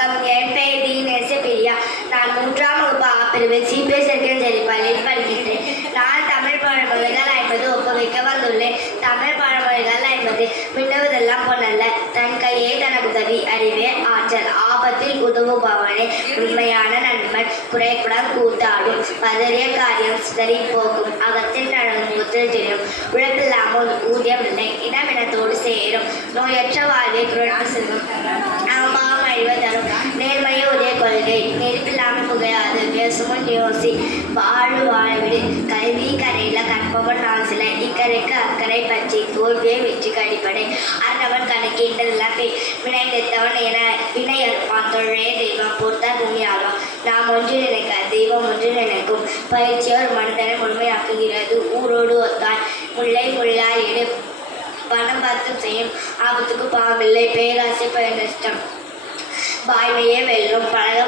வணக்கம். என் பெயர் டி. நேசப்பிரியா. நான் 3ஆம் வகுப்பு ஆ பிரிவில் சிபிஎஸ் செகண்டரி பள்ளியில் படிக்கின்றேன். நான் தமிழ் பழமொழிகள் 50 ஒப்புவிக்க வந்துள்ளேன். தமிழ் பழமொழிகள் 50. மின்னுவதெல்லாம் பொன்னல்ல, தன் கையே தனக்குதவி, அறிவே ஆற்றல், ஆபத்தில் உதவுபவனே உண்மையான நண்பன், குறைக்குடம் கூத்தாடும், பதறிய காரியம் சிதறி போகும், அகத்தில் நடக்கும் முத்தில் தெரியும், உழைப்பில்லாமல் ஊதியம் இல்லை, இனமினத்தோடு சேரும், நோயற்ற வாழ்வை குறைப்பு செல்வம், அவமாம் அழிவதரும், நேர்மையே ஒரே கொள்கை, நெருப்பில்லாமல் புகையாது, பேசுமுன் யோசி, வாழு வாழவிடு, கல்வி கரையில கற்பவன் நான் சில, இக்கரைக்கு அக்கறை பற்றி, தோல்வியை வெற்றி கடிப்படை, அறவன் கணக்கு என்றெல்லாம் வினை நிறுத்தவன் என வினை அறுப்பான், தொழிலே தெய்வம் பொறுத்தால் பூமியாகும், நாம் ஒன்று நினைக்க தெய்வம் ஒன்று நினைக்கும், பயிற்சி ஒரு மனிதனை முழுமையாக்குகிறது, ஊரோடு ஒத்தான், முல்லை முள்ளாய் எடு, பணம் பார்த்து செய்யும் ஆபத்துக்கு பாவமில்லை, பேராசை பயன் நஷ்டம், வாய்மையே வெல்லும், பழக